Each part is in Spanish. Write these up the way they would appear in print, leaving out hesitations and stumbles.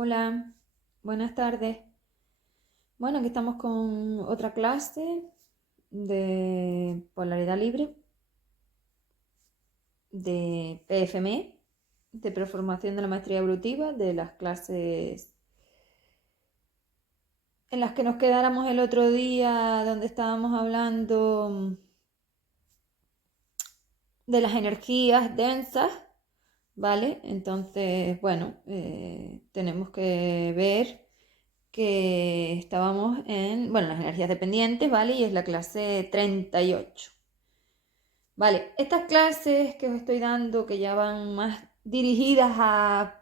Hola, buenas tardes. Bueno, aquí estamos con otra clase de polaridad libre, de PFME, de Performación de la Maestría Evolutiva, de las clases en las que nos quedáramos el otro día, donde estábamos hablando de las energías densas, ¿vale? Entonces, bueno, tenemos que ver que estábamos en, bueno, las energías dependientes, ¿vale? Y es la clase 38. Vale, estas clases que os estoy dando, que ya van más dirigidas a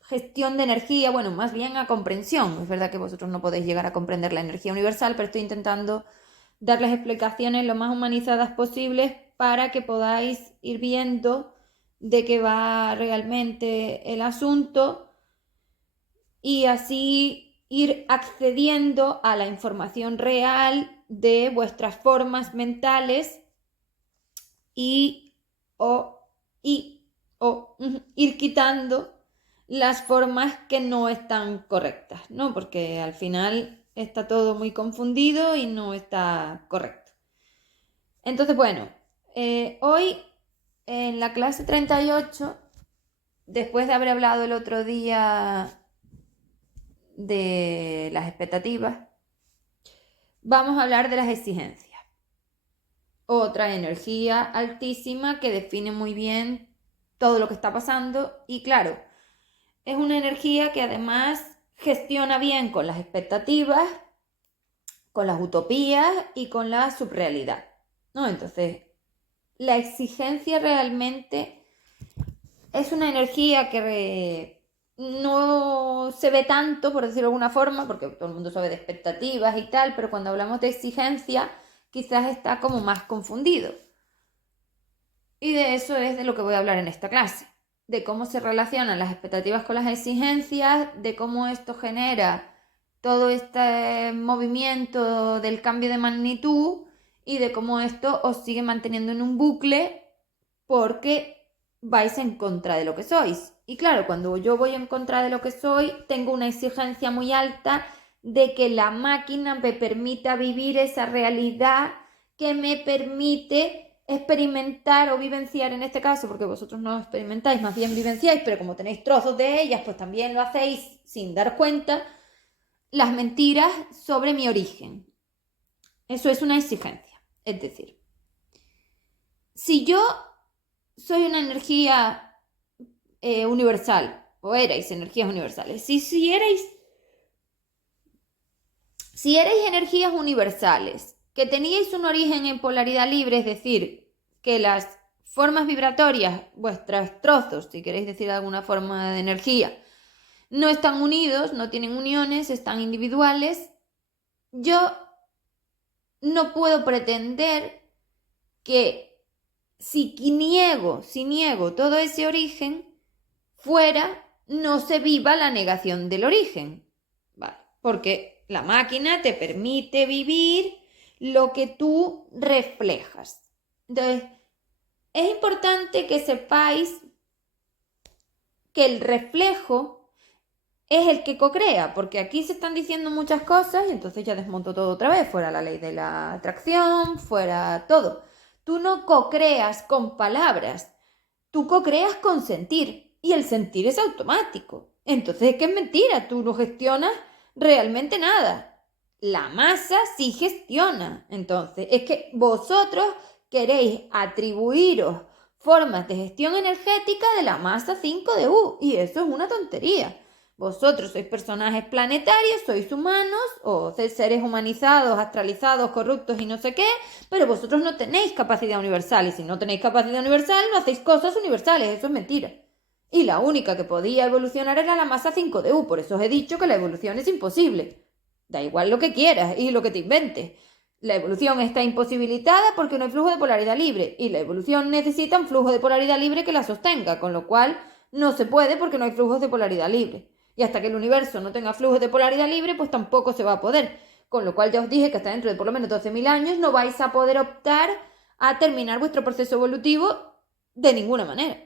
gestión de energía, bueno, más bien a comprensión. Es verdad que vosotros no podéis llegar a comprender la energía universal, pero estoy intentando darles explicaciones lo más humanizadas posibles para que podáis ir viendo de qué va realmente el asunto y así ir accediendo a la información real de vuestras formas mentales y ir quitando las formas que no están correctas, ¿no? Porque al final está todo muy confundido y no está correcto. Entonces, bueno, hoy en la clase 38, después de haber hablado el otro día de las expectativas, vamos a hablar de las exigencias. Otra energía altísima que define muy bien todo lo que está pasando y claro, es una energía que además gestiona bien con las expectativas, con las utopías y con la subrealidad, ¿no? Entonces, la exigencia realmente es una energía que no se ve tanto, por decirlo de alguna forma, porque todo el mundo sabe de expectativas y tal, pero cuando hablamos de exigencia quizás está como más confundido. Y de eso es de lo que voy a hablar en esta clase, de cómo se relacionan las expectativas con las exigencias, de cómo esto genera todo este movimiento del cambio de magnitud y de cómo esto os sigue manteniendo en un bucle porque vais en contra de lo que sois. Y claro, cuando yo voy en contra de lo que soy, tengo una exigencia muy alta de que la máquina me permita vivir esa realidad que me permite experimentar o vivenciar en este caso, porque vosotros no experimentáis, más bien vivenciáis, pero como tenéis trozos de ellas, pues también lo hacéis sin dar cuenta, las mentiras sobre mi origen. Eso es una exigencia. Es decir, si yo soy una energía universal, o erais energías universales, si erais energías universales, que teníais un origen en polaridad libre, es decir, que las formas vibratorias, vuestros trozos, si queréis decir de alguna forma de energía, no están unidos, no tienen uniones, están individuales, yo no puedo pretender que si niego todo ese origen, fuera no se viva la negación del origen, ¿vale? Porque la máquina te permite vivir lo que tú reflejas. Entonces, es importante que sepáis que el reflejo es el que co-crea, porque aquí se están diciendo muchas cosas y entonces ya desmonto todo otra vez, fuera la ley de la atracción, fuera todo. Tú no co-creas con palabras, tú co-creas con sentir y el sentir es automático. Entonces es que es mentira, tú no gestionas realmente nada. La masa sí gestiona. Entonces es que vosotros queréis atribuiros formas de gestión energética de la masa 5 de U y eso es una tontería. Vosotros sois personajes planetarios, sois humanos o seres humanizados, astralizados, corruptos y no sé qué, pero vosotros no tenéis capacidad universal y si no tenéis capacidad universal no hacéis cosas universales, eso es mentira. Y la única que podía evolucionar era la masa 5 de U, por eso os he dicho que la evolución es imposible. Da igual lo que quieras y lo que te inventes. La evolución está imposibilitada porque no hay flujo de polaridad libre y la evolución necesita un flujo de polaridad libre que la sostenga, con lo cual no se puede porque no hay flujos de polaridad libre. Y hasta que el universo no tenga flujos de polaridad libre, pues tampoco se va a poder. Con lo cual ya os dije que hasta dentro de por lo menos 12.000 años no vais a poder optar a terminar vuestro proceso evolutivo de ninguna manera.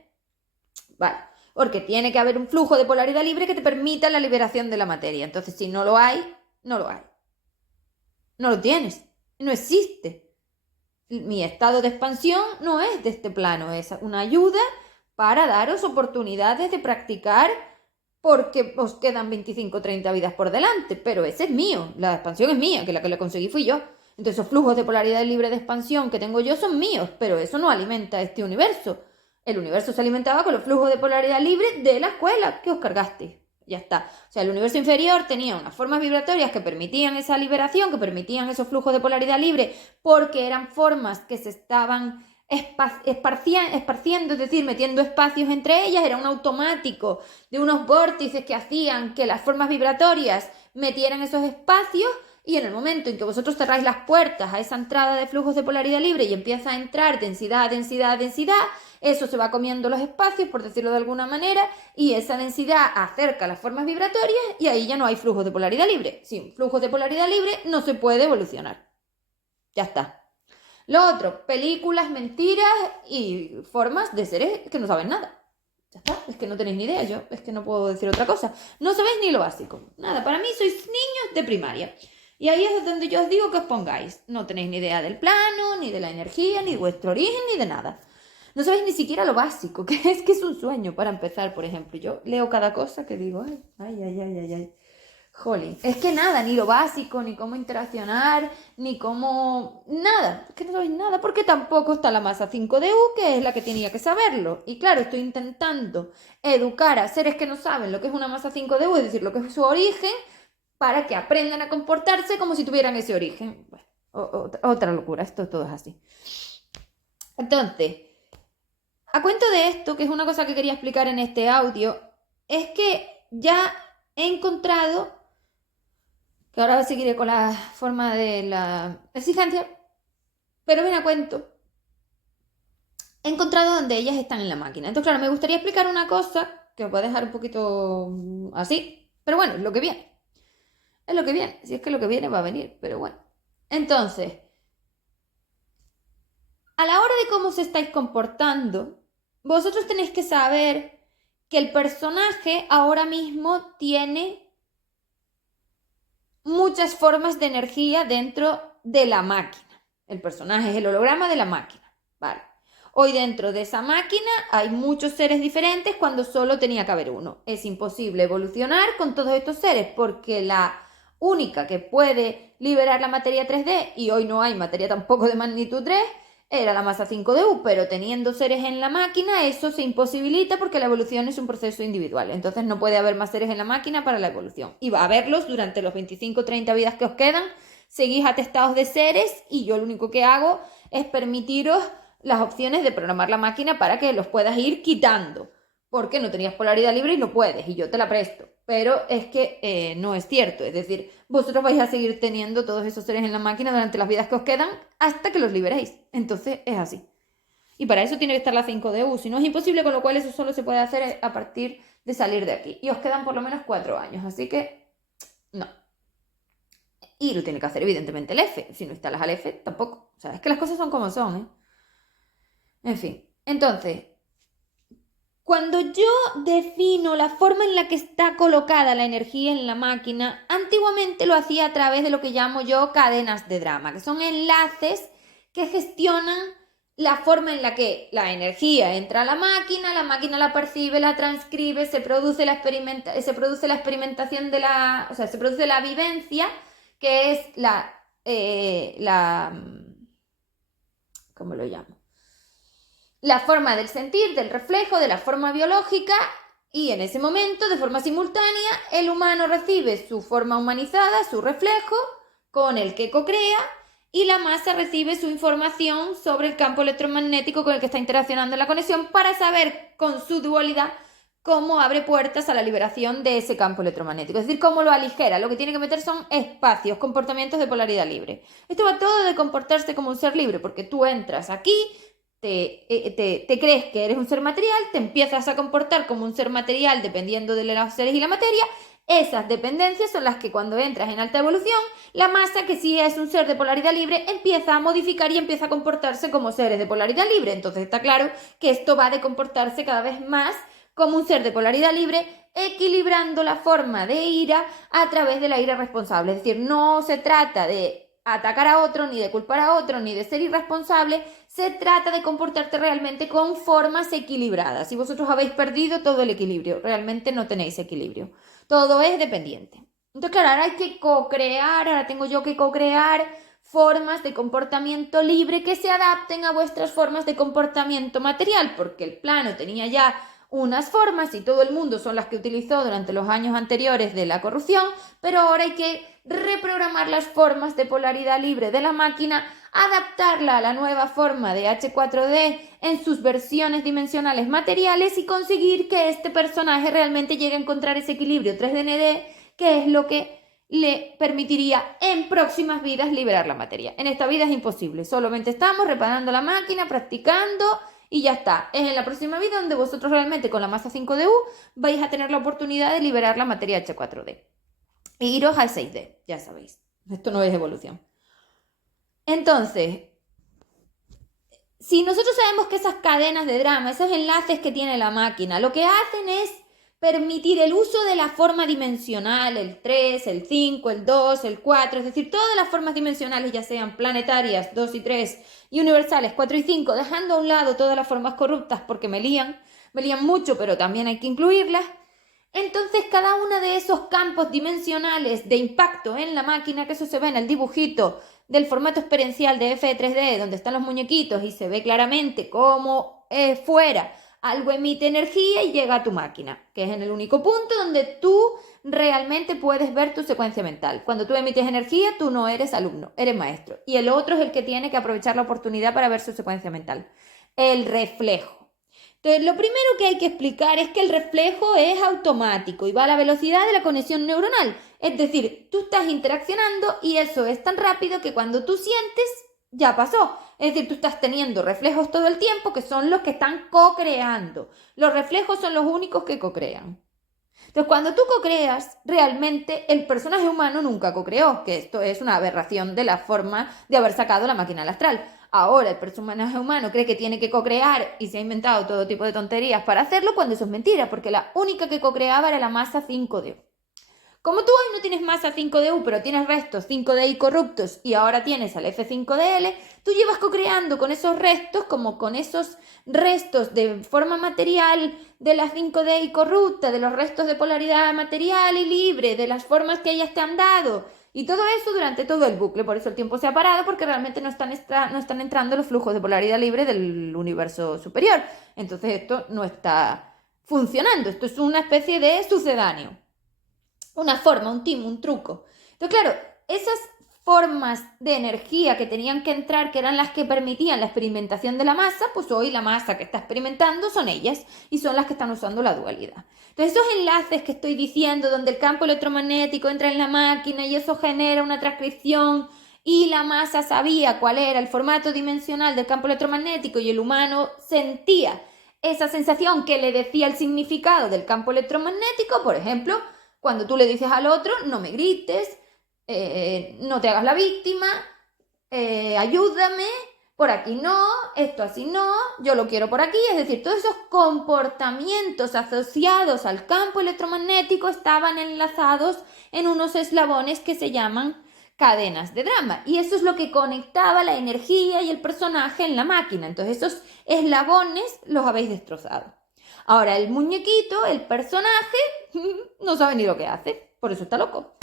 Vale, Porque tiene que haber un flujo de polaridad libre que te permita la liberación de la materia. Entonces, si no lo hay, no lo hay. No lo tienes. No existe. Mi estado de expansión no es de este plano, es una ayuda para daros oportunidades de practicar porque os quedan 25 o 30 vidas por delante, pero ese es mío, la expansión es mía, que la que le conseguí fui yo. Entonces esos flujos de polaridad libre de expansión que tengo yo son míos, pero eso no alimenta este universo. El universo se alimentaba con los flujos de polaridad libre de la escuela que os cargasteis. Ya está. O sea, el universo inferior tenía unas formas vibratorias que permitían esa liberación, que permitían esos flujos de polaridad libre, porque eran formas que se estaban esparciendo, es decir, metiendo espacios entre ellas. Era un automático de unos vórtices que hacían que las formas vibratorias metieran esos espacios, y en el momento en que vosotros cerráis las puertas a esa entrada de flujos de polaridad libre y empieza a entrar densidad, densidad, densidad, eso se va comiendo los espacios, por decirlo de alguna manera, y esa densidad acerca las formas vibratorias y ahí ya no hay flujos de polaridad libre. Sin flujos de polaridad libre no se puede evolucionar. Ya está. Lo otro, películas, mentiras y formas de seres que no saben nada. Ya está, es que no tenéis ni idea, yo es que no puedo decir otra cosa. No sabéis ni lo básico. Nada, para mí sois niños de primaria. Y ahí es donde yo os digo que os pongáis. No tenéis ni idea del plano, ni de la energía, ni de vuestro origen, ni de nada. No sabéis ni siquiera lo básico, que es un sueño para empezar, por ejemplo. Yo leo cada cosa que digo, ay. Jolín, es que nada, ni lo básico, ni cómo interaccionar, ni cómo... Nada, es que no sabéis nada, porque tampoco está la masa 5DU, que es la que tenía que saberlo. Y claro, estoy intentando educar a seres que no saben lo que es una masa 5DU, es decir, lo que es su origen, para que aprendan a comportarse como si tuvieran ese origen. Bueno, otra locura, esto todo es así. Entonces, a cuento de esto, que es una cosa que quería explicar en este audio, es que ya he encontrado, que ahora seguiré con la forma de la exigencia, pero bien a cuento, he encontrado donde ellas están en la máquina. Entonces, claro, me gustaría explicar una cosa que os voy a dejar un poquito así, pero bueno, es lo que viene. Es lo que viene, si es que lo que viene va a venir, pero bueno. Entonces, a la hora de cómo se estáis comportando, vosotros tenéis que saber que el personaje ahora mismo tiene muchas formas de energía dentro de la máquina. El personaje es el holograma de la máquina, ¿vale? Hoy dentro de esa máquina hay muchos seres diferentes cuando solo tenía que haber uno. Es imposible evolucionar con todos estos seres porque la única que puede liberar la materia 3D, y hoy no hay materia tampoco de magnitud 3, era la masa 5DU, pero teniendo seres en la máquina eso se imposibilita porque la evolución es un proceso individual. Entonces no puede haber más seres en la máquina para la evolución. Y va a haberlos durante los 25 o 30 vidas que os quedan. Seguís atestados de seres y yo lo único que hago es permitiros las opciones de programar la máquina para que los puedas ir quitando. Porque no tenías polaridad libre y no puedes, y yo te la presto. Pero es que no es cierto, es decir, vosotros vais a seguir teniendo todos esos seres en la máquina durante las vidas que os quedan hasta que los liberéis. Entonces es así. Y para eso tiene que estar la 5DU, si no es imposible, con lo cual eso solo se puede hacer a partir de salir de aquí. Y os quedan por lo menos 4 años, así que no. Y lo tiene que hacer evidentemente el F, si no instalas al F tampoco. O sea, es que las cosas son como son, ¿eh? En fin, entonces... Cuando yo defino la forma en la que está colocada la energía en la máquina, antiguamente lo hacía a través de lo que llamo yo cadenas de drama, que son enlaces que gestionan la forma en la que la energía entra a la máquina la percibe, la transcribe, se produce la experimentación de la, o sea, se produce la vivencia, que es ¿cómo lo llamo? La forma del sentir, del reflejo, de la forma biológica, y en ese momento, de forma simultánea, el humano recibe su forma humanizada, su reflejo, con el que cocrea, y la masa recibe su información sobre el campo electromagnético con el que está interaccionando en la conexión para saber con su dualidad cómo abre puertas a la liberación de ese campo electromagnético, es decir, cómo lo aligera. Lo que tiene que meter son espacios, comportamientos de polaridad libre. Esto va todo de comportarse como un ser libre, porque tú entras aquí, te crees que eres un ser material, te empiezas a comportar como un ser material dependiendo de los seres y la materia. Esas dependencias son las que cuando entras en alta evolución, la masa, que sí es un ser de polaridad libre, empieza a modificar y empieza a comportarse como seres de polaridad libre. Entonces está claro que esto va de comportarse cada vez más como un ser de polaridad libre, equilibrando la forma de ira a través de la ira responsable. Es decir, no se trata de atacar a otro, ni de culpar a otro, ni de ser irresponsable, se trata de comportarte realmente con formas equilibradas. Si vosotros habéis perdido todo el equilibrio, realmente no tenéis equilibrio. Todo es dependiente. Entonces, claro, ahora hay que co-crear, ahora tengo yo que co-crear formas de comportamiento libre que se adapten a vuestras formas de comportamiento material, porque el plano tenía ya unas formas y todo el mundo son las que utilizó durante los años anteriores de la corrupción, pero ahora hay que reprogramar las formas de polaridad libre de la máquina, adaptarla a la nueva forma de H4D en sus versiones dimensionales materiales y conseguir que este personaje realmente llegue a encontrar ese equilibrio 3DND, que es lo que le permitiría en próximas vidas liberar la materia. En esta vida es imposible, solamente estamos reparando la máquina, practicando y ya está. Es en la próxima vida donde vosotros realmente con la masa 5DU vais a tener la oportunidad de liberar la materia H4D. E iros al 6D, ya sabéis. Esto no es evolución. Entonces, si nosotros sabemos que esas cadenas de drama, esos enlaces que tiene la máquina, lo que hacen es permitir el uso de la forma dimensional, el 3, el 5, el 2, el 4, es decir, todas las formas dimensionales, ya sean planetarias, 2 y 3, y universales, 4 y 5, dejando a un lado todas las formas corruptas porque me lían mucho, pero también hay que incluirlas. Entonces, cada uno de esos campos dimensionales de impacto en la máquina, que eso se ve en el dibujito del formato experiencial de F3D, donde están los muñequitos y se ve claramente cómo fuera algo emite energía y llega a tu máquina, que es en el único punto donde tú realmente puedes ver tu secuencia mental. Cuando tú emites energía, tú no eres alumno, eres maestro. Y el otro es el que tiene que aprovechar la oportunidad para ver su secuencia mental. El reflejo. Entonces, lo primero que hay que explicar es que el reflejo es automático y va a la velocidad de la conexión neuronal. Es decir, tú estás interaccionando y eso es tan rápido que cuando tú sientes, ya pasó. Es decir, tú estás teniendo reflejos todo el tiempo que son los que están co-creando. Los reflejos son los únicos que co-crean. Entonces, cuando tú co-creas, realmente el personaje humano nunca co-creó, que esto es una aberración de la forma de haber sacado la máquina al astral. Ahora el personaje humano cree que tiene que co-crear y se ha inventado todo tipo de tonterías para hacerlo cuando eso es mentira, porque la única que co-creaba era la masa 5D. Como tú hoy no tienes masa 5DU, pero tienes restos 5DI corruptos y ahora tienes al F5DL, tú llevas co-creando con esos restos, como con esos restos de forma material de las 5DI corrupta, de los restos de polaridad material y libre, de las formas que ellas te han dado. Y todo eso durante todo el bucle, por eso el tiempo se ha parado, porque realmente no están entrando los flujos de polaridad libre del universo superior. Entonces esto no está funcionando, esto es una especie de sucedáneo. Una forma, un timo, un truco. Entonces, claro, esas formas de energía que tenían que entrar, que eran las que permitían la experimentación de la masa, pues hoy la masa que está experimentando son ellas y son las que están usando la dualidad. Entonces, esos enlaces que estoy diciendo, donde el campo electromagnético entra en la máquina y eso genera una transcripción y la masa sabía cuál era el formato dimensional del campo electromagnético y el humano sentía esa sensación que le decía el significado del campo electromagnético, por ejemplo, cuando tú le dices al otro, no me grites, no te hagas la víctima, ayúdame, por aquí no, esto así no, yo lo quiero por aquí. Es decir, todos esos comportamientos asociados al campo electromagnético estaban enlazados en unos eslabones que se llaman cadenas de drama. Y eso es lo que conectaba la energía y el personaje en la máquina. Entonces esos eslabones los habéis destrozado. Ahora el muñequito, el personaje, no sabe ni lo que hace, por eso está loco.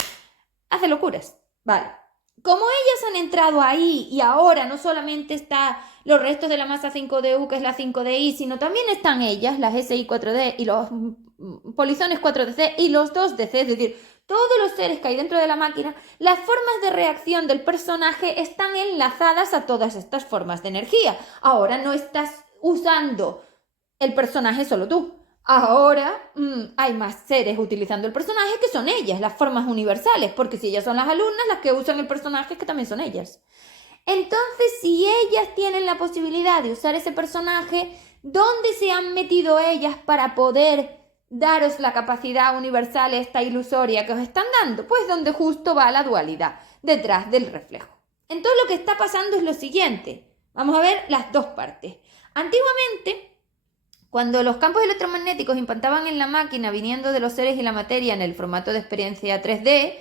Hace locuras, vale. Como ellas han entrado ahí y ahora no solamente están los restos de la masa 5DU, que es la 5DI, sino también están ellas, las SI4D y los polizones 4DC y los 2DC, es decir, todos los seres que hay dentro de la máquina, las formas de reacción del personaje están enlazadas a todas estas formas de energía. Ahora no estás usando el personaje solo tú. Ahora hay más seres utilizando el personaje que son ellas, las formas universales, porque si ellas son las alumnas, las que usan el personaje que también son ellas. Entonces, si ellas tienen la posibilidad de usar ese personaje, ¿dónde se han metido ellas para poder daros la capacidad universal esta ilusoria que os están dando? Pues donde justo va la dualidad, detrás del reflejo. Entonces lo que está pasando es lo siguiente. Vamos a ver las dos partes. Antiguamente, Cuando los campos electromagnéticos impactaban en la máquina viniendo de los seres y la materia en el formato de experiencia 3D,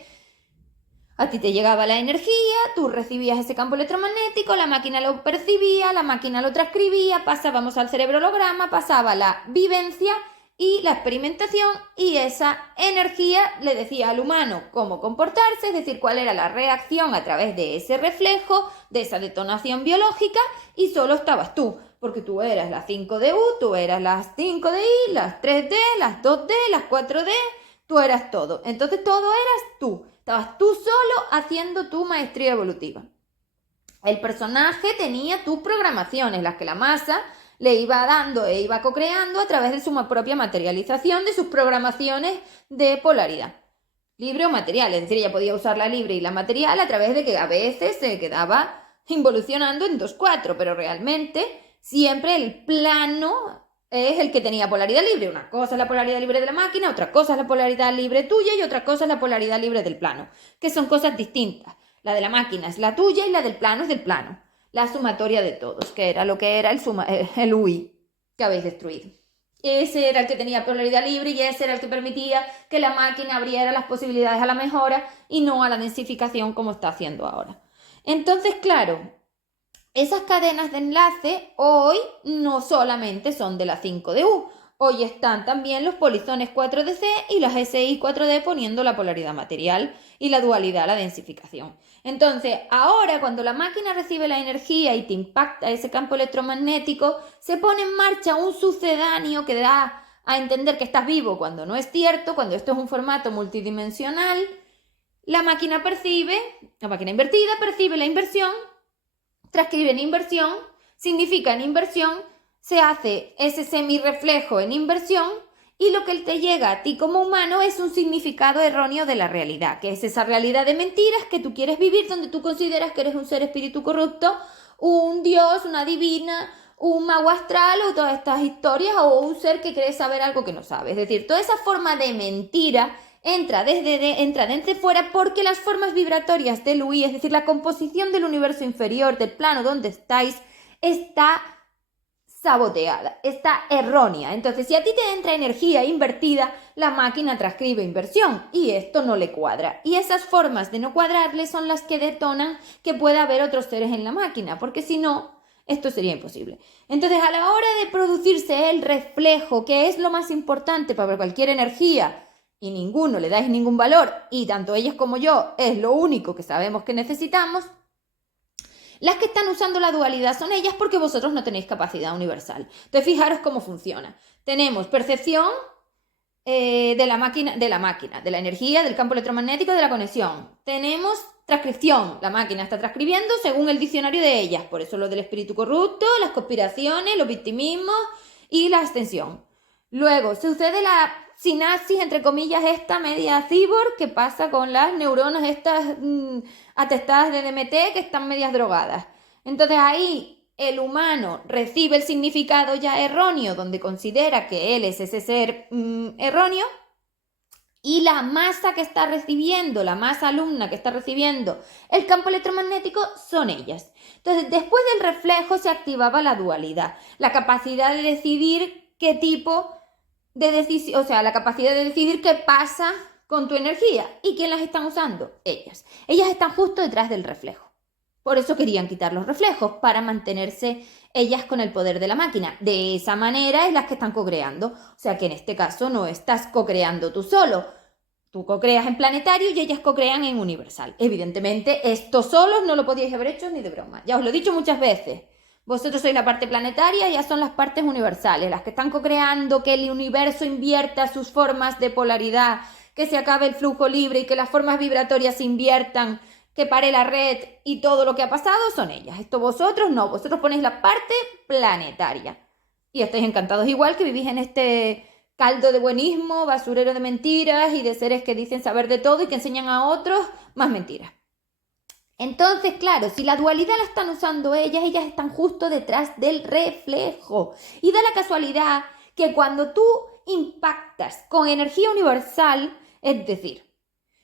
a ti te llegaba la energía, tú recibías ese campo electromagnético, la máquina lo percibía, la máquina lo transcribía, pasábamos al cerebro holograma, pasaba la vivencia y la experimentación, y esa energía le decía al humano cómo comportarse, es decir, cuál era la reacción a través de ese reflejo, de esa detonación biológica, y solo estabas tú, porque tú eras las 5DU, tú eras las 5DI, las 3D, las 2D, las 4D, tú eras todo. Entonces todo eras tú. Estabas tú solo haciendo tu maestría evolutiva. El personaje tenía tus programaciones, las que la masa le iba dando e iba co-creando a través de su propia materialización de sus programaciones de polaridad. Libre o material, es decir, ella podía usar la libre y la material a través de que a veces se quedaba involucionando en 2-4, pero realmente siempre el plano es el que tenía polaridad libre. Una cosa es la polaridad libre de la máquina, otra cosa es la polaridad libre tuya y otra cosa es la polaridad libre del plano, que son cosas distintas. La de la máquina es la tuya y la del plano es del plano. La sumatoria de todos, que era lo que era el UI que habéis destruido. Ese era el que tenía polaridad libre y ese era el que permitía que la máquina abriera las posibilidades a la mejora y no a la densificación como está haciendo ahora. Entonces, claro, esas cadenas de enlace hoy no solamente son de la 5DU, hoy están también los polizones 4DC y las SI 4D poniendo la polaridad material y la dualidad, la densificación. Entonces, ahora cuando la máquina recibe la energía y te impacta ese campo electromagnético, se pone en marcha un sucedáneo que da a entender que estás vivo cuando no es cierto, cuando esto es un formato multidimensional. La máquina invertida percibe la inversión, transcribe en inversión, significa en inversión, se hace ese semirreflejo en inversión y lo que te llega a ti como humano es un significado erróneo de la realidad, que es esa realidad de mentiras que tú quieres vivir, donde tú consideras que eres un ser espíritu corrupto, un dios, una divina, un mago astral o todas estas historias, o un ser que cree saber algo que no sabe. Es decir, toda esa forma de mentira entra desde fuera, porque las formas vibratorias del UI, es decir, la composición del universo inferior, del plano donde estáis, está saboteada, está errónea. Entonces, si a ti te entra energía invertida, la máquina transcribe inversión y esto no le cuadra. Y esas formas de no cuadrarle son las que detonan que pueda haber otros seres en la máquina, porque si no, esto sería imposible. Entonces, a la hora de producirse el reflejo, que es lo más importante para cualquier energía, y ninguno le dais ningún valor, y tanto ellas como yo es lo único que sabemos que necesitamos, las que están usando la dualidad son ellas porque vosotros no tenéis capacidad universal. Entonces, fijaros cómo funciona. Tenemos percepción de la energía, del campo electromagnético, de la conexión. Tenemos transcripción. La máquina está transcribiendo según el diccionario de ellas. Por eso lo del espíritu corrupto, las conspiraciones, los victimismos y la extensión. Luego, sucede la sinapsis, entre comillas, esta media cyborg, que pasa con las neuronas estas atestadas de DMT, que están medias drogadas. Entonces ahí el humano recibe el significado ya erróneo, donde considera que él es ese ser erróneo, y la masa que está recibiendo, la masa alumna que está recibiendo el campo electromagnético son ellas. Entonces, después del reflejo se activaba la dualidad, la capacidad de decidir qué tipo de decisión, o sea, la capacidad de decidir qué pasa con tu energía. ¿Y quién las están usando? Ellas. Ellas están justo detrás del reflejo. Por eso querían quitar los reflejos, para mantenerse ellas con el poder de la máquina. De esa manera es las que están co-creando. O sea que en este caso no estás co-creando tú solo. Tú co-creas en planetario y ellas co-crean en universal. Evidentemente, esto solos no lo podíais haber hecho ni de broma. Ya os lo he dicho muchas veces. Vosotros sois la parte planetaria y ya son las partes universales, las que están co-creando que el universo invierta sus formas de polaridad, que se acabe el flujo libre y que las formas vibratorias se inviertan, que pare la red y todo lo que ha pasado son ellas. Esto vosotros no, vosotros ponéis la parte planetaria. Y estáis encantados igual que vivís en este caldo de buenismo, basurero de mentiras y de seres que dicen saber de todo y que enseñan a otros más mentiras. Entonces, claro, si la dualidad la están usando ellas están justo detrás del reflejo. Y da la casualidad que cuando tú impactas con energía universal, es decir,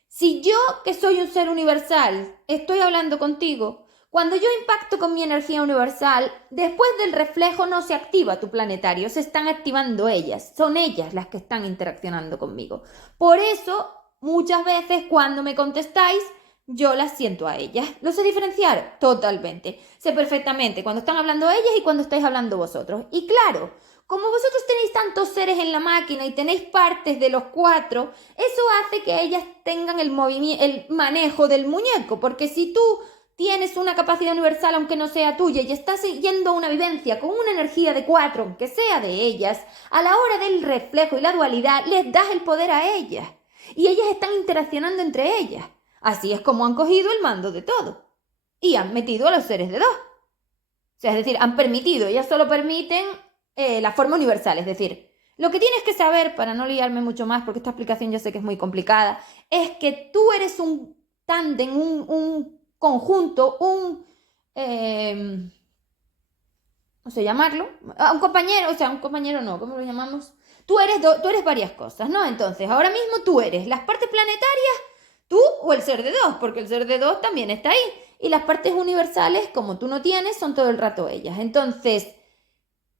si yo, que soy un ser universal, estoy hablando contigo, Cuando yo impacto con mi energía universal, después del reflejo no se activa tu planetario, se están activando ellas. Son ellas las que están interaccionando conmigo. Por eso, muchas veces cuando me contestáis, yo las siento a ellas. ¿Lo sé diferenciar? Totalmente. Sé perfectamente cuando están hablando ellas y cuando estáis hablando vosotros. Y claro, como vosotros tenéis tantos seres en la máquina y tenéis partes de los 4, eso hace que ellas tengan el manejo del muñeco. Porque si tú tienes una capacidad universal aunque no sea tuya y estás yendo a una vivencia con una energía de 4, aunque sea de ellas, a la hora del reflejo y la dualidad les das el poder a ellas. Y ellas están interaccionando entre ellas. Así es como han cogido el mando de todo. Y han metido a los seres de 2. O sea, es decir, han permitido, ellas solo permiten la forma universal. Es decir, lo que tienes que saber, para no liarme mucho más, porque esta explicación ya sé que es muy complicada, es que tú eres un tándem, un conjunto, no sé llamarlo, un compañero, o sea, un compañero no, ¿cómo lo llamamos? Tú eres varias cosas, ¿no? Entonces, ahora mismo tú eres las partes planetarias, tú o el ser de 2, porque el ser de 2 también está ahí. Y las partes universales, como tú no tienes, son todo el rato ellas. Entonces,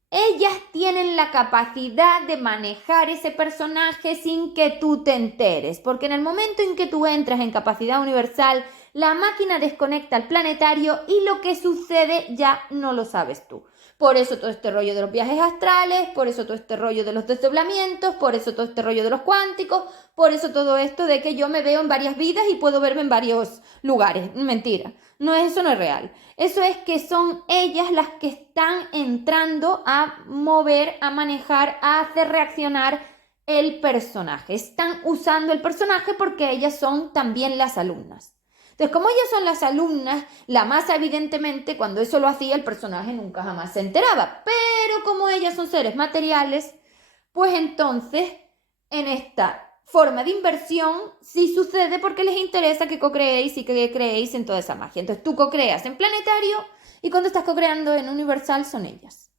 ellas tienen la capacidad de manejar ese personaje sin que tú te enteres, porque en el momento en que tú entras en capacidad universal, la máquina desconecta al planetario y lo que sucede ya no lo sabes tú. Por eso todo este rollo de los viajes astrales, por eso todo este rollo de los desdoblamientos, por eso todo este rollo de los cuánticos, por eso todo esto de que yo me veo en varias vidas y puedo verme en varios lugares. Mentira, no, eso no es real. Eso es que son ellas las que están entrando a mover, a manejar, a hacer reaccionar el personaje. Están usando el personaje porque ellas son también las alumnas. Entonces, como ellas son las alumnas, la masa evidentemente cuando eso lo hacía el personaje nunca jamás se enteraba. Pero como ellas son seres materiales, pues entonces en esta forma de inversión sí sucede porque les interesa que co-creéis y que creéis en toda esa magia. Entonces tú co-creas en planetario y cuando estás co-creando en universal son ellas.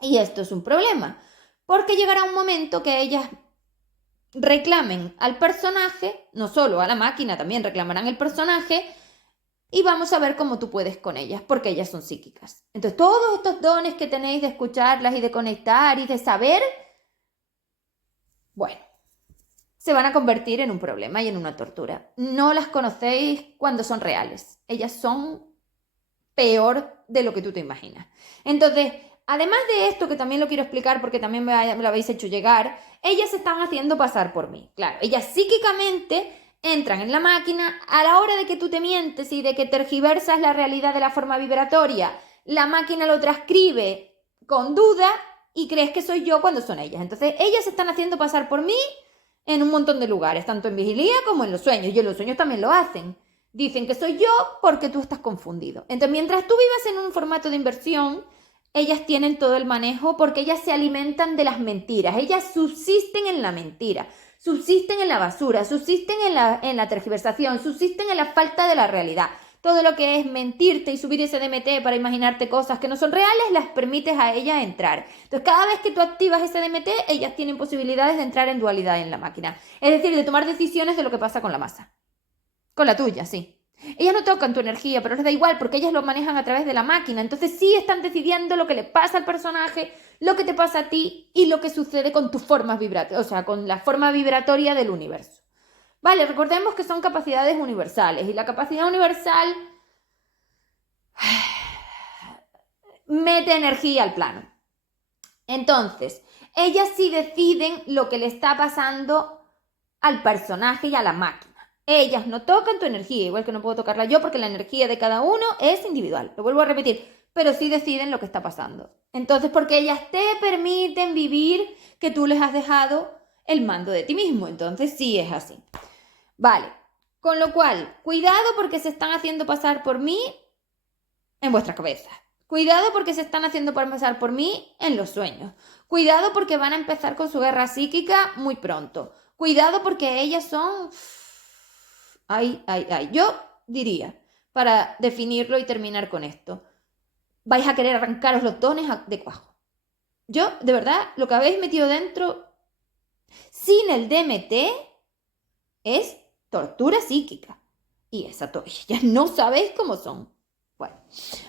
Y esto es un problema, porque llegará un momento que ellas reclamen al personaje, no solo a la máquina, también reclamarán el personaje, y vamos a ver cómo tú puedes con ellas, porque ellas son psíquicas. Entonces todos estos dones que tenéis de escucharlas y de conectar y de saber, bueno, se van a convertir en un problema y en una tortura. No las conocéis cuando son reales. Ellas son peor de lo que tú te imaginas. Entonces, además de esto, que también lo quiero explicar porque también me lo habéis hecho llegar, ellas se están haciendo pasar por mí. Claro, ellas psíquicamente entran en la máquina a la hora de que tú te mientes y de que tergiversas la realidad de la forma vibratoria. La máquina lo transcribe con duda y crees que soy yo cuando son ellas. Entonces, ellas se están haciendo pasar por mí en un montón de lugares, tanto en vigilia como en los sueños. Y en los sueños también lo hacen. Dicen que soy yo porque tú estás confundido. Entonces, mientras tú vivas en un formato de inversión, ellas tienen todo el manejo porque ellas se alimentan de las mentiras. Ellas subsisten en la mentira, subsisten en la basura, subsisten en la tergiversación, subsisten en la falta de la realidad. Todo lo que es mentirte y subir ese DMT para imaginarte cosas que no son reales, las permites a ellas entrar. Entonces, cada vez que tú activas ese DMT, ellas tienen posibilidades de entrar en dualidad en la máquina. Es decir, de tomar decisiones de lo que pasa con la masa. Con la tuya, sí. Ellas no tocan tu energía, pero les da igual porque ellas lo manejan a través de la máquina. Entonces sí están decidiendo lo que le pasa al personaje, lo que te pasa a ti y lo que sucede con tus formas vibratorias, o sea, con la forma vibratoria del universo. Vale, recordemos que son capacidades universales y la capacidad universal mete energía al plano. Entonces, ellas sí deciden lo que le está pasando al personaje y a la máquina. Ellas no tocan tu energía, igual que no puedo tocarla yo porque la energía de cada uno es individual. Lo vuelvo a repetir, pero sí deciden lo que está pasando. Entonces, porque ellas te permiten vivir que tú les has dejado el mando de ti mismo. Entonces, sí es así. Vale, con lo cual, cuidado porque se están haciendo pasar por mí en vuestra cabeza. Cuidado porque se están haciendo pasar por mí en los sueños. Cuidado porque van a empezar con su guerra psíquica muy pronto. Cuidado porque ellas son... Ay. Yo diría, para definirlo y terminar con esto, vais a querer arrancaros los dones de cuajo. Yo, de verdad, lo que habéis metido dentro, sin el DMT, es tortura psíquica. Y esa ellas no sabéis cómo son. Bueno,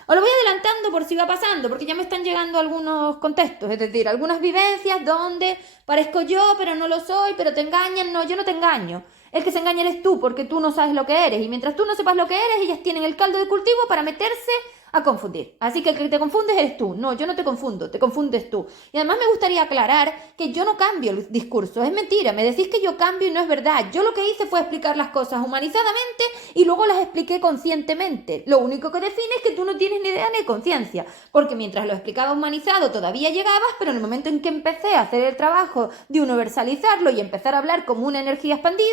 os lo voy adelantando por si va pasando, porque ya me están llegando algunos contextos, es decir, algunas vivencias donde parezco yo, pero no lo soy, pero te engañan. No, yo no te engaño. El que se engaña eres tú, porque tú no sabes lo que eres, y mientras tú no sepas lo que eres, ellas tienen el caldo de cultivo para meterse a confundir. Así que el que te confundes eres tú. No, yo no te confundo, te confundes tú. Y además me gustaría aclarar que yo no cambio el discurso, es mentira. Me decís que yo cambio y no es verdad. Yo lo que hice fue explicar las cosas humanizadamente y luego las expliqué conscientemente. Lo único que define es que tú no tienes ni idea ni conciencia, porque mientras lo explicaba humanizado todavía llegabas, pero en el momento en que empecé a hacer el trabajo de universalizarlo y empezar a hablar como una energía expandida,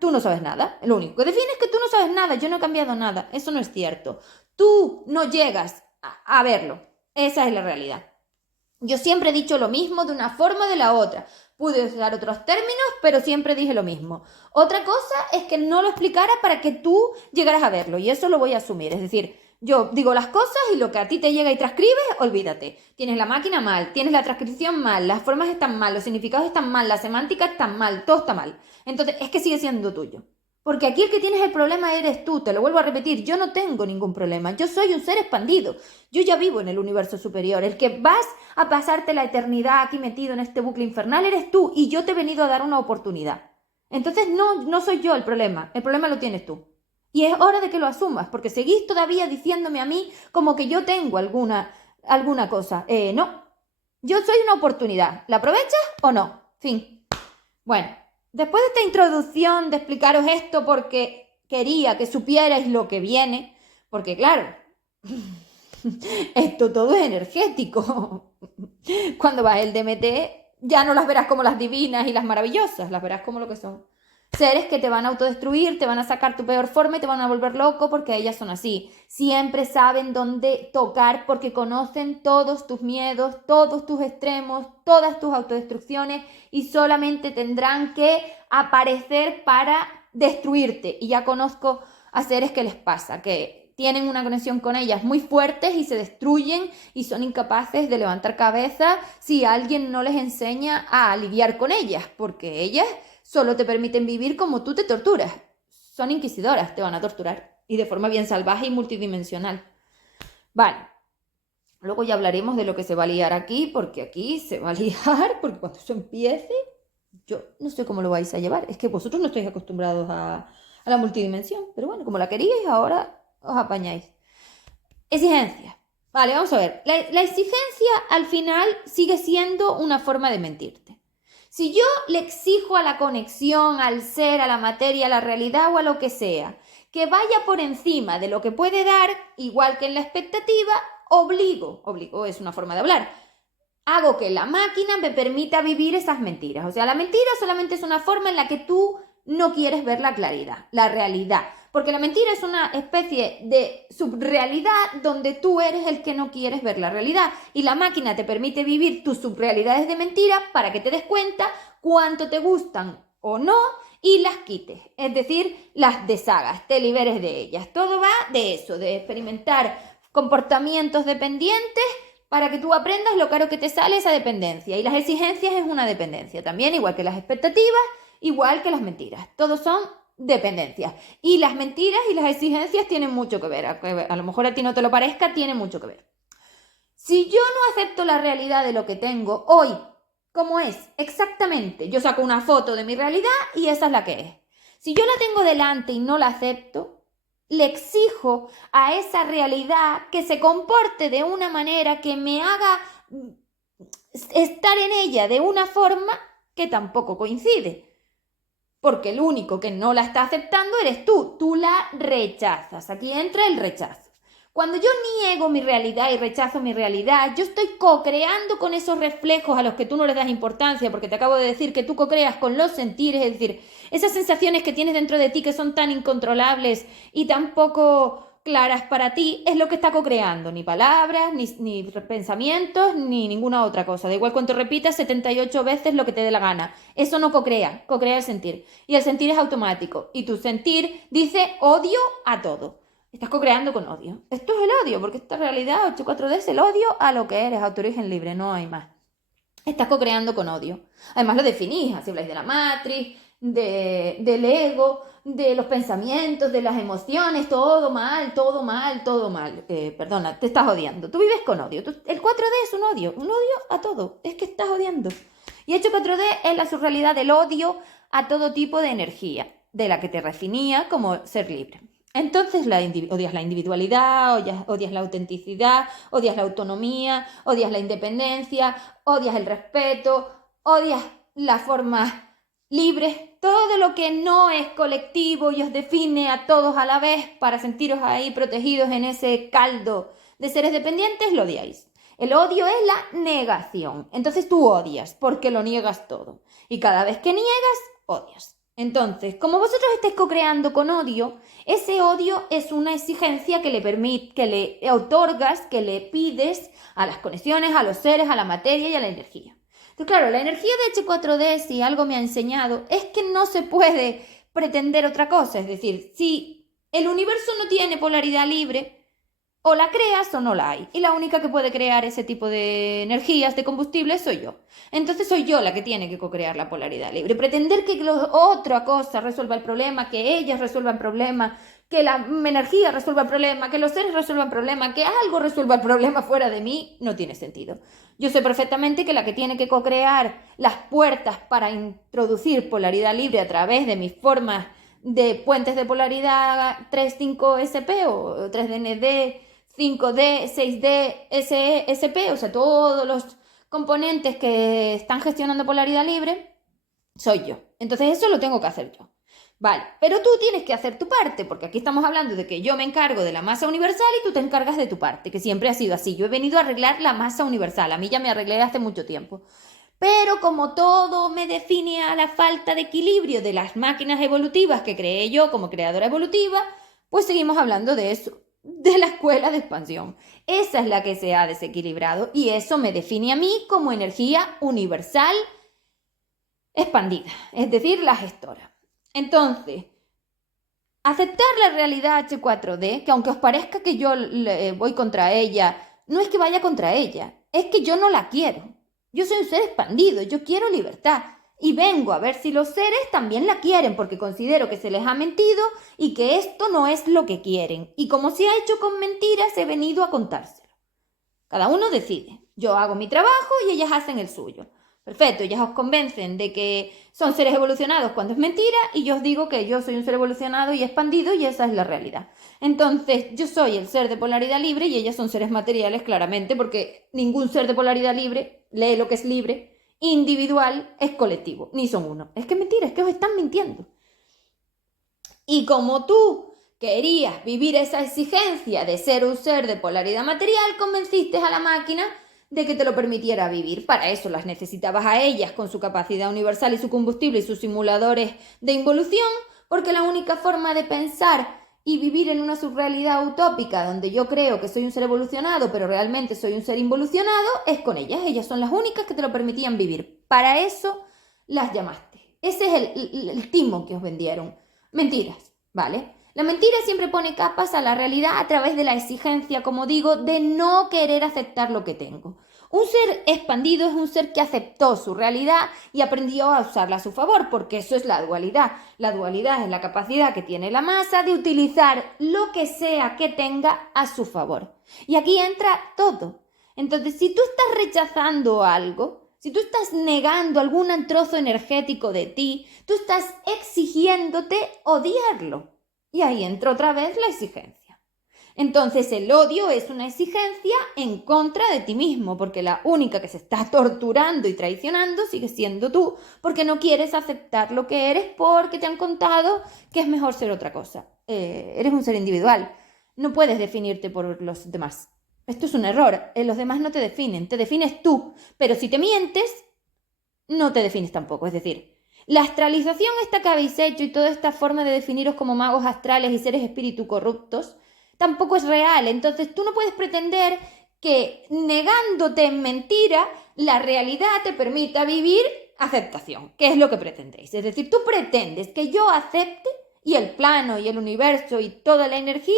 tú no sabes nada. Lo único que define es que tú no sabes nada. Yo no he cambiado nada. Eso no es cierto. Tú no llegas a verlo. Esa es la realidad. Yo siempre he dicho lo mismo de una forma o de la otra. Pude usar otros términos, pero siempre dije lo mismo. Otra cosa es que no lo explicara para que tú llegaras a verlo, y eso lo voy a asumir. Es decir, yo digo las cosas y lo que a ti te llega y transcribes, olvídate. Tienes la máquina mal, tienes la transcripción mal, las formas están mal, los significados están mal, la semántica está mal, todo está mal. Entonces, es que sigue siendo tuyo. Porque aquí el que tienes el problema eres tú, te lo vuelvo a repetir, yo no tengo ningún problema, yo soy un ser expandido, yo ya vivo en el universo superior, el que vas a pasarte la eternidad aquí metido en este bucle infernal eres tú, y yo te he venido a dar una oportunidad. Entonces no soy yo el problema lo tienes tú. Y es hora de que lo asumas, porque seguís todavía diciéndome a mí como que yo tengo alguna cosa. No, yo soy una oportunidad, ¿la aprovechas o no? Fin. Bueno. Después de esta introducción de explicaros esto porque quería que supierais lo que viene, porque claro, esto todo es energético. Cuando vas el DMT ya no las verás como las divinas y las maravillosas, las verás como lo que son. Seres que te van a autodestruir, te van a sacar tu peor forma y te van a volver loco, porque ellas son así. Siempre saben dónde tocar porque conocen todos tus miedos, todos tus extremos, todas tus autodestrucciones, y solamente tendrán que aparecer para destruirte. Y ya conozco a seres que les pasa, que tienen una conexión con ellas muy fuertes y se destruyen y son incapaces de levantar cabeza si alguien no les enseña a lidiar con ellas, porque ellas solo te permiten vivir como tú te torturas. Son inquisidoras, te van a torturar. Y de forma bien salvaje y multidimensional. Vale. Luego ya hablaremos de lo que se va a liar aquí, porque aquí se va a liar, porque cuando eso empiece, yo no sé cómo lo vais a llevar. Es que vosotros no estáis acostumbrados a la multidimensión. Pero bueno, como la queríais, ahora os apañáis. Exigencia. Vale, vamos a ver. La exigencia al final sigue siendo una forma de mentirte. Si yo le exijo a la conexión, al ser, a la materia, a la realidad o a lo que sea, que vaya por encima de lo que puede dar, igual que en la expectativa, obligo es una forma de hablar, hago que la máquina me permita vivir esas mentiras. O sea, la mentira solamente es una forma en la que tú no quieres ver la claridad, la realidad. Porque la mentira es una especie de subrealidad donde tú eres el que no quieres ver la realidad. Y la máquina te permite vivir tus subrealidades de mentira para que te des cuenta cuánto te gustan o no y las quites. Es decir, las deshagas, te liberes de ellas. Todo va de eso, de experimentar comportamientos dependientes para que tú aprendas lo caro que te sale esa dependencia. Y las exigencias es una dependencia también, igual que las expectativas, igual que las mentiras. Todos son dependencias. Y las mentiras y las exigencias tienen mucho que ver. A lo mejor a ti no te lo parezca, tiene mucho que ver. Si yo no acepto la realidad de lo que tengo hoy, como es, exactamente, yo saco una foto de mi realidad y esa es la que es. Si yo la tengo delante y no la acepto, le exijo a esa realidad que se comporte de una manera que me haga estar en ella de una forma que tampoco coincide. Porque el único que no la está aceptando eres tú la rechazas. Aquí entra el rechazo. Cuando yo niego mi realidad y rechazo mi realidad, yo estoy co-creando con esos reflejos a los que tú no les das importancia, porque te acabo de decir que tú co-creas con los sentires, es decir, esas sensaciones que tienes dentro de ti que son tan incontrolables y tan poco claras para ti, es lo que está co-creando, ni palabras, ni pensamientos, ni ninguna otra cosa. Da igual cuánto repitas 78 veces lo que te dé la gana. Eso no co-crea el sentir. Y el sentir es automático. Y tu sentir dice odio a todo. Estás co-creando con odio. Esto es el odio, porque esta realidad 8-4D es el odio a lo que eres, a tu origen libre, no hay más. Estás co-creando con odio. Además lo definís, así habláis de la matriz, del ego, de los pensamientos, de las emociones, todo mal, todo mal, todo mal. Perdona, te estás odiando. Tú vives con odio. El 4D es un odio a todo. Es que estás odiando. Y hecho 4D es la surrealidad del odio a todo tipo de energía, de la que te definía como ser libre. Entonces odias la individualidad, odias la autenticidad, odias la autonomía, odias la independencia, odias el respeto, odias las formas libres, todo lo que no es colectivo y os define a todos a la vez para sentiros ahí protegidos en ese caldo de seres dependientes, lo odiáis. El odio es la negación. Entonces tú odias porque lo niegas todo. Y cada vez que niegas, odias. Entonces, como vosotros estáis co-creando con odio, ese odio es una exigencia que le otorgas, que le pides a las conexiones, a los seres, a la materia y a la energía. Entonces, claro, la energía de H4D, si algo me ha enseñado, es que no se puede pretender otra cosa. Es decir, si el universo no tiene polaridad libre, o la creas o no la hay. Y la única que puede crear ese tipo de energías, de combustibles, soy yo. Entonces soy yo la que tiene que co-crear la polaridad libre. Pretender que otra cosa resuelva el problema, que ellas resuelvan el problema, que la energía resuelva el problema, que los seres resuelvan el problema, que algo resuelva el problema fuera de mí, no tiene sentido. Yo sé perfectamente que la que tiene que co-crear las puertas para introducir polaridad libre a través de mis formas de puentes de polaridad 3,5SP o 3DND, 5D, 6D, SE, SP, o sea, todos los componentes que están gestionando polaridad libre, soy yo. Entonces eso lo tengo que hacer yo. Vale, pero tú tienes que hacer tu parte, porque aquí estamos hablando de que yo me encargo de la masa universal y tú te encargas de tu parte, que siempre ha sido así. Yo he venido a arreglar la masa universal, a mí ya me arreglé hace mucho tiempo. Pero como todo me define a la falta de equilibrio de las máquinas evolutivas que creé yo como creadora evolutiva, pues seguimos hablando de eso, de la escuela de expansión. Esa es la que se ha desequilibrado y eso me define a mí como energía universal expandida, es decir, la gestora. Entonces, aceptar la realidad H4D, que aunque os parezca que yo voy contra ella, no es que vaya contra ella, es que yo no la quiero. Yo soy un ser expandido, yo quiero libertad. Y vengo a ver si los seres también la quieren, porque considero que se les ha mentido y que esto no es lo que quieren. Y como se ha hecho con mentiras, he venido a contárselo. Cada uno decide. Yo hago mi trabajo y ellas hacen el suyo. Perfecto, ellas os convencen de que son seres evolucionados cuando es mentira y yo os digo que yo soy un ser evolucionado y expandido y esa es la realidad. Entonces, yo soy el ser de polaridad libre y ellas son seres materiales, claramente, porque ningún ser de polaridad libre, lee lo que es libre, individual, es colectivo, ni son uno. Es que es mentira, es que os están mintiendo. Y como tú querías vivir esa exigencia de ser un ser de polaridad material, convenciste a la máquina de que te lo permitiera vivir. Para eso las necesitabas a ellas con su capacidad universal y su combustible y sus simuladores de involución, porque la única forma de pensar y vivir en una subrealidad utópica donde yo creo que soy un ser evolucionado, pero realmente soy un ser involucionado, es con ellas. Ellas son las únicas que te lo permitían vivir. Para eso las llamaste. Ese es el timo que os vendieron. Mentiras, ¿vale? La mentira siempre pone capas a la realidad a través de la exigencia, como digo, de no querer aceptar lo que tengo. Un ser expandido es un ser que aceptó su realidad y aprendió a usarla a su favor, porque eso es la dualidad. La dualidad es la capacidad que tiene la masa de utilizar lo que sea que tenga a su favor. Y aquí entra todo. Entonces, si tú estás rechazando algo, si tú estás negando algún trozo energético de ti, tú estás exigiéndote odiarlo. Y ahí entra otra vez la exigencia. Entonces el odio es una exigencia en contra de ti mismo, porque la única que se está torturando y traicionando sigue siendo tú, porque no quieres aceptar lo que eres porque te han contado que es mejor ser otra cosa. Eres un ser individual, no puedes definirte por los demás. Esto es un error, los demás no te definen, te defines tú, pero si te mientes, no te defines tampoco, es decir, la astralización esta que habéis hecho y toda esta forma de definiros como magos astrales y seres espíritu corruptos tampoco es real. Entonces tú no puedes pretender que negándote en mentira la realidad te permita vivir aceptación, que es lo que pretendéis. Es decir, tú pretendes que yo acepte y el plano y el universo y toda la energía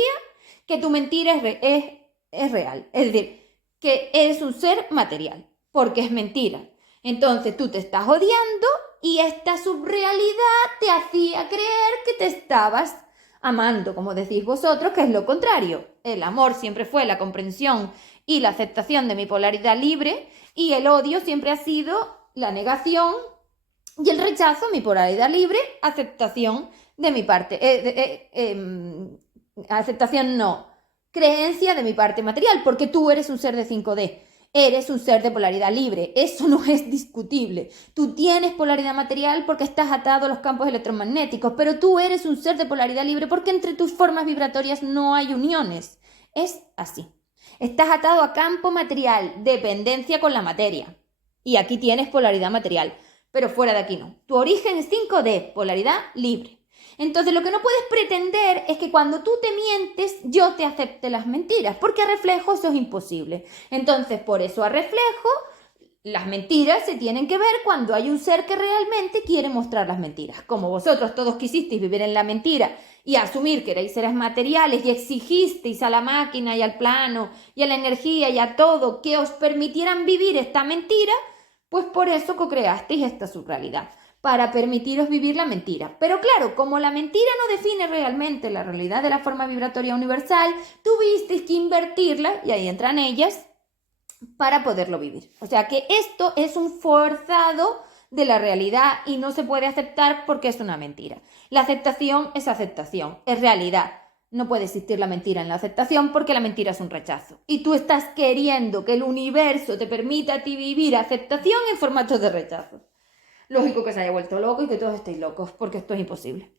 que tu mentira es real. Es decir, que eres un ser material, porque es mentira. Entonces tú te estás odiando y esta subrealidad te hacía creer que te estabas amando, como decís vosotros, que es lo contrario. El amor siempre fue la comprensión y la aceptación de mi polaridad libre y el odio siempre ha sido la negación y el rechazo, mi polaridad libre, aceptación de mi parte. Aceptación no, creencia de mi parte material, porque tú eres un ser de 5D. Eres un ser de polaridad libre, eso no es discutible. Tú tienes polaridad material porque estás atado a los campos electromagnéticos, pero tú eres un ser de polaridad libre porque entre tus formas vibratorias no hay uniones. Es así. Estás atado a campo material, dependencia con la materia. Y aquí tienes polaridad material, pero fuera de aquí no. Tu origen es 5D, polaridad libre. Entonces lo que no puedes pretender es que cuando tú te mientes yo te acepte las mentiras, porque a reflejo eso es imposible. Entonces por eso a reflejo las mentiras se tienen que ver cuando hay un ser que realmente quiere mostrar las mentiras. Como vosotros todos quisisteis vivir en la mentira y asumir que erais seres materiales y exigisteis a la máquina y al plano y a la energía y a todo que os permitieran vivir esta mentira, pues por eso co-creasteis esta subrealidad, para permitiros vivir la mentira. Pero claro, como la mentira no define realmente la realidad de la forma vibratoria universal, tuvisteis que invertirla, y ahí entran ellas, para poderlo vivir. O sea que esto es un forzado de la realidad y no se puede aceptar porque es una mentira. La aceptación, es realidad. No puede existir la mentira en la aceptación porque la mentira es un rechazo. Y tú estás queriendo que el universo te permita a ti vivir aceptación en formato de rechazo. Lógico que se haya vuelto loco y que todos estéis locos, porque esto es imposible.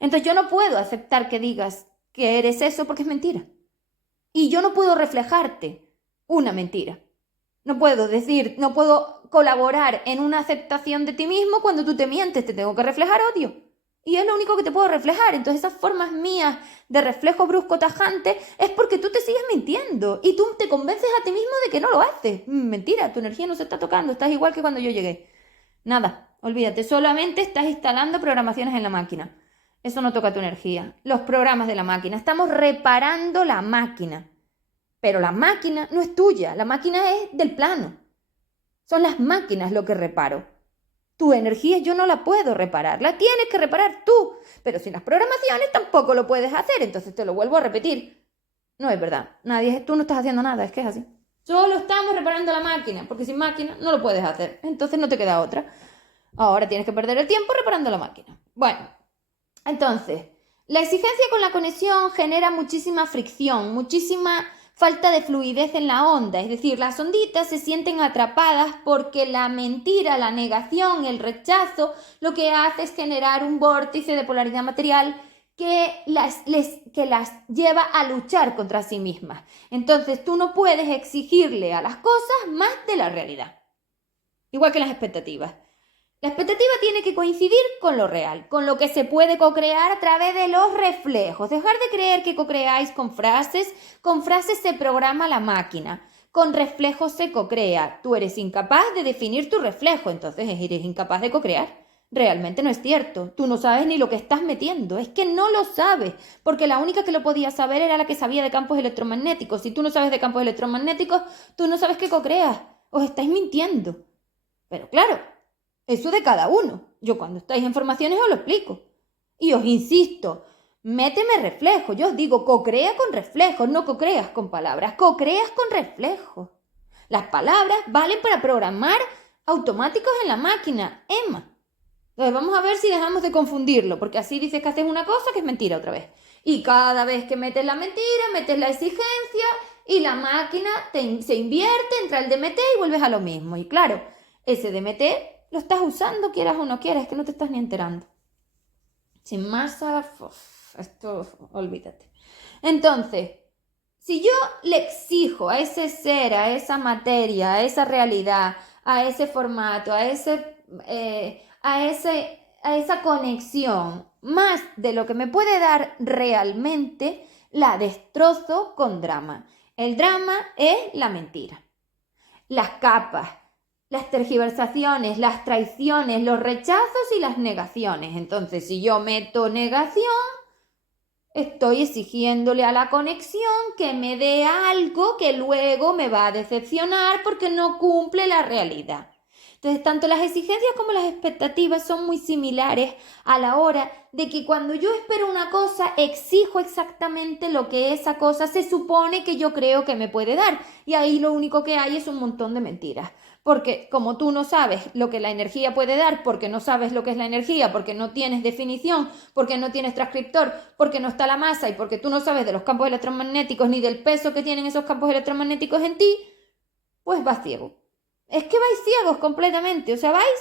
Entonces yo no puedo aceptar que digas que eres eso porque es mentira. Y yo no puedo reflejarte una mentira. No puedo decir, no puedo colaborar en una aceptación de ti mismo cuando tú te mientes, te tengo que reflejar odio. Y es lo único que te puedo reflejar. Entonces esas formas mías de reflejo brusco tajante es porque tú te sigues mintiendo y tú te convences a ti mismo de que no lo haces. Mentira, tu energía no se está tocando, estás igual que cuando yo llegué. Nada, olvídate, solamente estás instalando programaciones en la máquina. Eso no toca tu energía. Los programas de la máquina, estamos reparando la máquina. Pero la máquina no es tuya, la máquina es del plano. Son las máquinas lo que reparo. Tu energía yo no la puedo reparar, la tienes que reparar tú. Pero sin las programaciones tampoco lo puedes hacer, entonces te lo vuelvo a repetir. No es verdad, tú no estás haciendo nada, es que es así. Solo estamos reparando la máquina, porque sin máquina no lo puedes hacer. Entonces no te queda otra. Ahora tienes que perder el tiempo reparando la máquina. Bueno, entonces, la exigencia con la conexión genera muchísima fricción, muchísima falta de fluidez en la onda. Es decir, las onditas se sienten atrapadas porque la mentira, la negación, el rechazo, lo que hace es generar un vórtice de polaridad material que las lleva a luchar contra sí mismas. Entonces tú no puedes exigirle a las cosas más de la realidad. Igual que las expectativas. La expectativa tiene que coincidir con lo real, con lo que se puede co-crear a través de los reflejos. Dejar de creer que co-creáis con frases se programa la máquina, con reflejos se co-crea. Tú eres incapaz de definir tu reflejo, entonces eres incapaz de co-crear. Realmente no es cierto, tú no sabes ni lo que estás metiendo, es que no lo sabes, porque la única que lo podía saber era la que sabía de campos electromagnéticos. Si tú no sabes de campos electromagnéticos, tú no sabes qué co-creas, os estáis mintiendo. Pero claro, eso de cada uno. Yo cuando estáis en formaciones os lo explico. Y os insisto, méteme reflejo. Yo os digo, co-crea con reflejos, no co-creas con palabras, co-creas con reflejos. Las palabras valen para programar automáticos en la máquina, Emma. Entonces vamos a ver si dejamos de confundirlo, porque así dices que haces una cosa que es mentira otra vez. Y cada vez que metes la mentira, metes la exigencia y la máquina se invierte, entra el DMT y vuelves a lo mismo. Y claro, ese DMT lo estás usando, quieras o no quieras, es que no te estás ni enterando. Sin masa, esto, olvídate. Entonces, si yo le exijo a ese ser, a esa materia, a esa realidad, a ese formato, a esa conexión, más de lo que me puede dar realmente, la destrozo con drama. El drama es la mentira. Las capas, las tergiversaciones, las traiciones, los rechazos y las negaciones. Entonces, si yo meto negación, estoy exigiéndole a la conexión que me dé algo que luego me va a decepcionar porque no cumple la realidad. Entonces, tanto las exigencias como las expectativas son muy similares a la hora de que cuando yo espero una cosa, exijo exactamente lo que esa cosa se supone que yo creo que me puede dar. Y ahí lo único que hay es un montón de mentiras. Porque como tú no sabes lo que la energía puede dar, porque no sabes lo que es la energía, porque no tienes definición, porque no tienes transcriptor, porque no está la masa y porque tú no sabes de los campos electromagnéticos ni del peso que tienen esos campos electromagnéticos en ti, pues vas ciego. Es que vais ciegos completamente, o sea, vais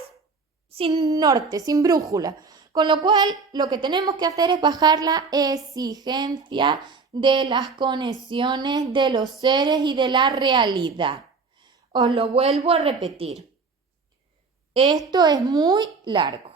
sin norte, sin brújula. Con lo cual, lo que tenemos que hacer es bajar la exigencia de las conexiones de los seres y de la realidad. Os lo vuelvo a repetir. Esto es muy largo.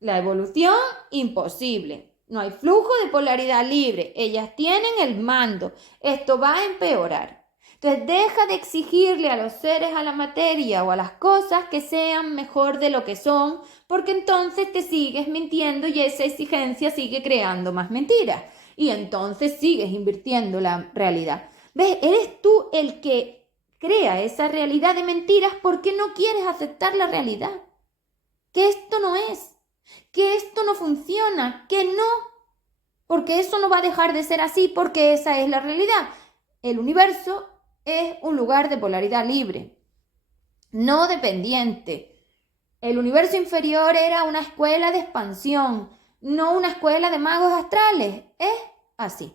La evolución, imposible. No hay flujo de polaridad libre. Ellas tienen el mando. Esto va a empeorar. Entonces deja de exigirle a los seres, a la materia o a las cosas que sean mejor de lo que son, porque entonces te sigues mintiendo y esa exigencia sigue creando más mentiras. Y entonces sigues invirtiendo la realidad. ¿Ves? Eres tú el que crea esa realidad de mentiras porque no quieres aceptar la realidad. Que esto no es. Que esto no funciona. Que no. Porque eso no va a dejar de ser así porque esa es la realidad. El universo es un lugar de polaridad libre, no dependiente. El universo inferior era una escuela de expansión, no una escuela de magos astrales. Es así.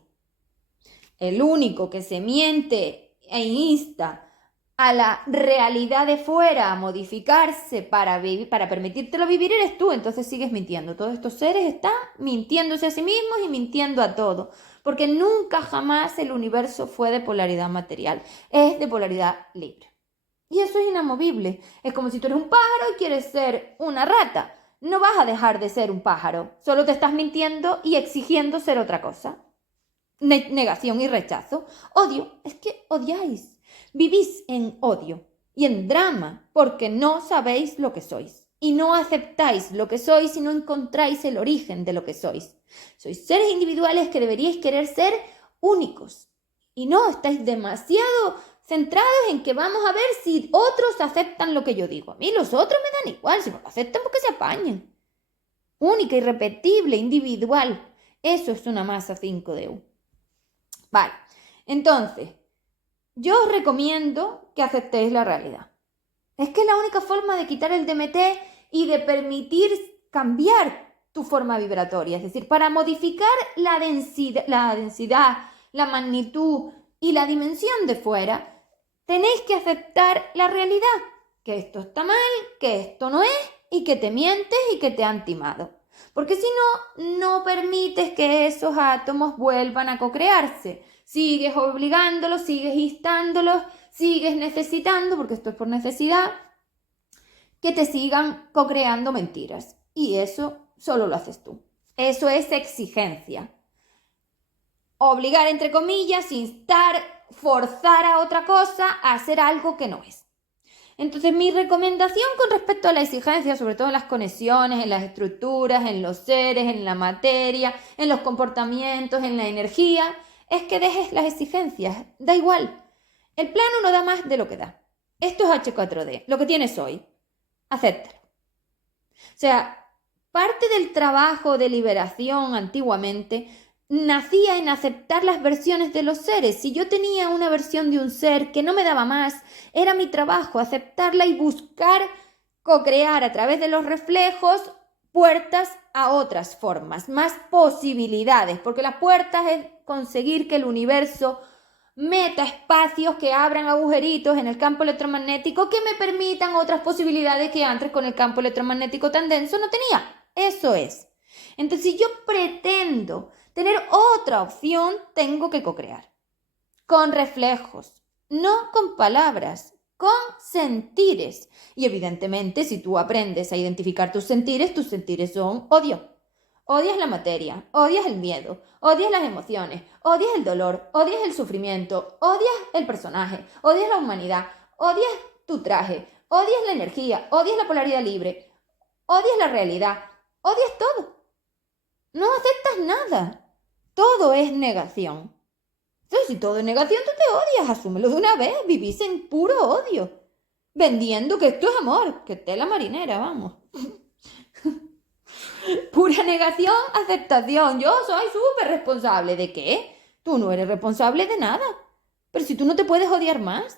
El único que se miente e insta a la realidad de fuera a modificarse para permitírtelo vivir eres tú, entonces sigues mintiendo. Todos estos seres están mintiéndose a sí mismos y mintiendo a todo, porque nunca jamás el universo fue de polaridad material, es de polaridad libre. Y eso es inamovible. Es como si tú eres un pájaro y quieres ser una rata. No vas a dejar de ser un pájaro, solo te estás mintiendo y exigiendo ser otra cosa. Negación y rechazo. Odio, es que odiáis. Vivís en odio y en drama porque no sabéis lo que sois y no aceptáis lo que sois y no encontráis el origen de lo que sois. Sois seres individuales que deberíais querer ser únicos y no estáis demasiado centrados en que vamos a ver si otros aceptan lo que yo digo. A mí los otros me dan igual, si no lo aceptan porque se apañen. Única, irrepetible, individual. Eso es una masa 5D. Vale, entonces yo os recomiendo que aceptéis la realidad. Es que es la única forma de quitar el DMT y de permitir cambiar tu forma vibratoria. Es decir, para modificar la densidad, la magnitud y la dimensión de fuera, tenéis que aceptar la realidad. Que esto está mal, que esto no es y que te mientes y que te han timado. Porque si no, no permites que esos átomos vuelvan a cocrearse. Sigues obligándolos, sigues instándolos, sigues necesitando, porque esto es por necesidad, que te sigan cocreando mentiras. Y eso solo lo haces tú. Eso es exigencia. Obligar, entre comillas, instar, forzar a otra cosa a hacer algo que no es. Entonces, mi recomendación con respecto a la exigencia, sobre todo en las conexiones, en las estructuras, en los seres, en la materia, en los comportamientos, en la energía, es que dejes las exigencias. Da igual. El plano no da más de lo que da. Esto es H4D, lo que tienes hoy. Acéptalo. O sea, parte del trabajo de liberación antiguamente nacía en aceptar las versiones de los seres. Si yo tenía una versión de un ser que no me daba más, era mi trabajo aceptarla y buscar co-crear a través de los reflejos puertas a otras formas, más posibilidades, porque las puertas es conseguir que el universo meta espacios que abran agujeritos en el campo electromagnético que me permitan otras posibilidades que antes con el campo electromagnético tan denso no tenía. Eso es. Entonces, si yo pretendo tener otra opción, tengo que co-crear con reflejos, no con palabras, con sentires. Y evidentemente, si tú aprendes a identificar tus sentires son odio. Odias la materia, odias el miedo, odias las emociones, odias el dolor, odias el sufrimiento, odias el personaje, odias la humanidad, odias tu traje, odias la energía, odias la polaridad libre, odias la realidad, odias todo. No aceptas nada. Todo es negación. Entonces, si todo es negación, tú te odias, asúmelo de una vez, vivís en puro odio. vendiendo que esto es amor, que tela marinera, vamos. Pura negación, aceptación. Yo soy súper responsable. ¿De qué? Tú no eres responsable de nada. Pero si tú no te puedes odiar más.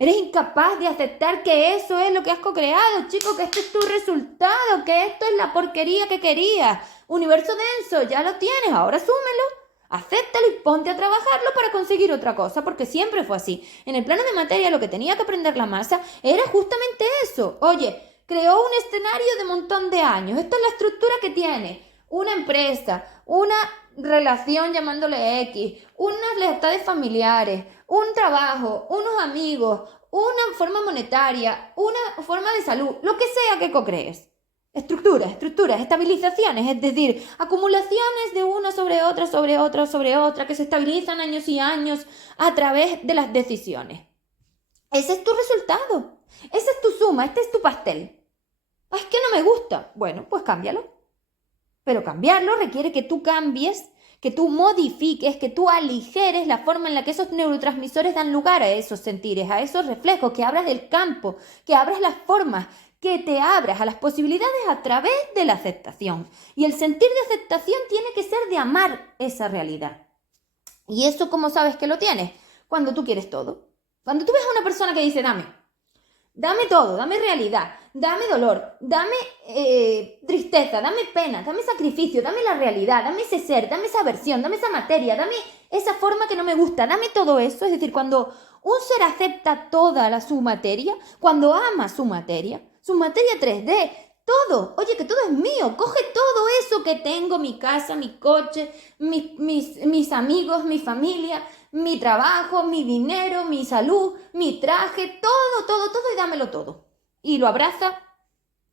Eres incapaz de aceptar que eso es lo que has co-creado, chico, que este es tu resultado, que esto es la porquería que querías. Universo denso, ya lo tienes, ahora asúmelo, acéptalo y ponte a trabajarlo para conseguir otra cosa, porque siempre fue así. En el plano de materia lo que tenía que aprender la masa era justamente eso. Oye, creó un escenario de montón de años, esta es la estructura que tiene. Una empresa, una relación llamándole X, unas lealtades familiares, un trabajo, unos amigos, una forma monetaria, una forma de salud, lo que sea que co-crees. Estructuras, estabilizaciones, es decir, acumulaciones de una sobre otra, sobre otra, sobre otra, que se estabilizan años y años a través de las decisiones. Ese es tu resultado, esa es tu suma, este es tu pastel. Es que no me gusta. Bueno, pues cámbialo. Pero cambiarlo requiere que tú cambies, que tú modifiques, que tú aligeres la forma en la que esos neurotransmisores dan lugar a esos sentires, a esos reflejos, que abras el campo, que abras las formas, que te abras a las posibilidades a través de la aceptación. Y el sentir de aceptación tiene que ser de amar esa realidad. ¿Y eso cómo sabes que lo tienes? Cuando tú quieres todo. Cuando tú ves a una persona que dice, dame todo, dame realidad, dame dolor, dame tristeza, dame pena, dame sacrificio, dame la realidad, dame ese ser, dame esa versión, dame esa materia, dame esa forma que no me gusta, dame todo eso. Es decir, cuando un ser acepta toda su materia, cuando ama su materia 3D, todo, oye, que todo es mío, coge todo eso que tengo, mi casa, mi coche, mis amigos, mi familia, mi trabajo, mi dinero, mi salud, mi traje, todo y dámelo todo. Y lo abraza,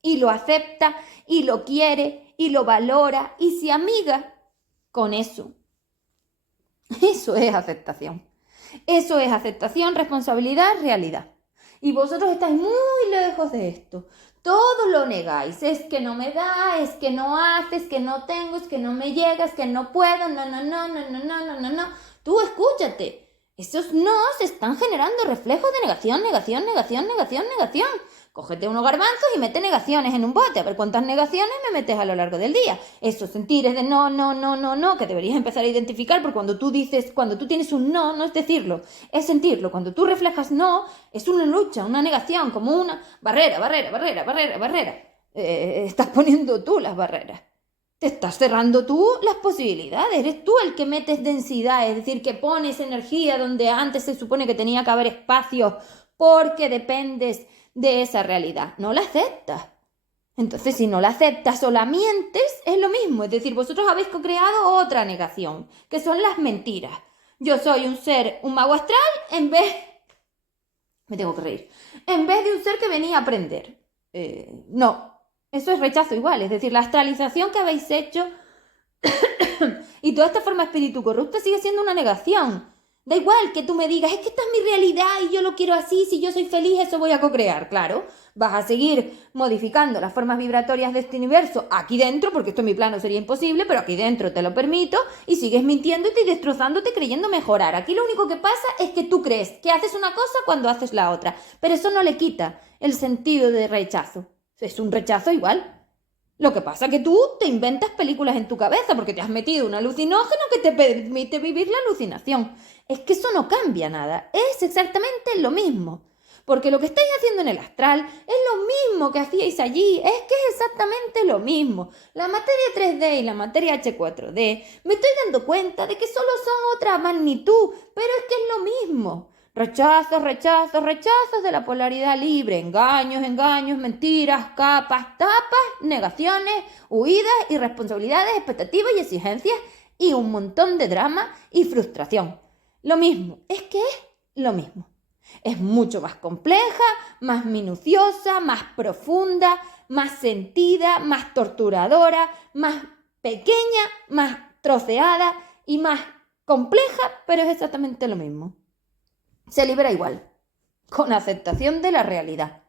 y lo acepta, y lo quiere, y lo valora, y se amiga con eso. Eso es aceptación. Eso es aceptación, responsabilidad, realidad. Y vosotros estáis muy lejos de esto. Todos lo negáis. Es que no me da, es que no hace, es que no tengo, es que no me llega, es que no puedo, no. Tú escúchate. Esos nos están generando reflejos de negación. Cógete unos garbanzos y mete negaciones en un bote. A ver cuántas negaciones me metes a lo largo del día. Esos sentires de no, que deberías empezar a identificar, porque cuando tú tienes un no es decirlo, es sentirlo. Cuando tú reflejas no, es una lucha, una negación, como una barrera. Estás poniendo tú las barreras. Te estás cerrando tú las posibilidades, eres tú el que metes densidad, es decir, que pones energía donde antes se supone que tenía que haber espacio porque dependes de esa realidad. No la aceptas. Entonces, si no la aceptas o la mientes, es lo mismo. Es decir, vosotros habéis creado otra negación, que son las mentiras. Yo soy un mago astral, me tengo que reír, en vez de un ser que venía a aprender. No. Eso es rechazo igual, es decir, la astralización que habéis hecho y toda esta forma de espíritu corrupto sigue siendo una negación. Da igual que tú me digas, es que esta es mi realidad y yo lo quiero así, si yo soy feliz eso voy a co-crear, claro. Vas a seguir modificando las formas vibratorias de este universo aquí dentro, porque esto en mi plano sería imposible, pero aquí dentro te lo permito, y sigues mintiéndote y destrozándote creyendo mejorar. Aquí lo único que pasa es que tú crees que haces una cosa cuando haces la otra, pero eso no le quita el sentido de rechazo. Es un rechazo igual. Lo que pasa es que tú te inventas películas en tu cabeza porque te has metido un alucinógeno que te permite vivir la alucinación. Es que eso no cambia nada. Es exactamente lo mismo. Porque lo que estáis haciendo en el astral es lo mismo que hacíais allí. Es que es exactamente lo mismo. La materia 3D y la materia H4D, me estoy dando cuenta de que solo son otra magnitud, pero es que es lo mismo. Rechazos de la polaridad libre, engaños, mentiras, capas, tapas, negaciones, huidas, irresponsabilidades, expectativas y exigencias y un montón de drama y frustración. Lo mismo, es que es lo mismo. Es mucho más compleja, más minuciosa, más profunda, más sentida, más torturadora, más pequeña, más troceada y más compleja, pero es exactamente lo mismo. Se libera igual, con aceptación de la realidad.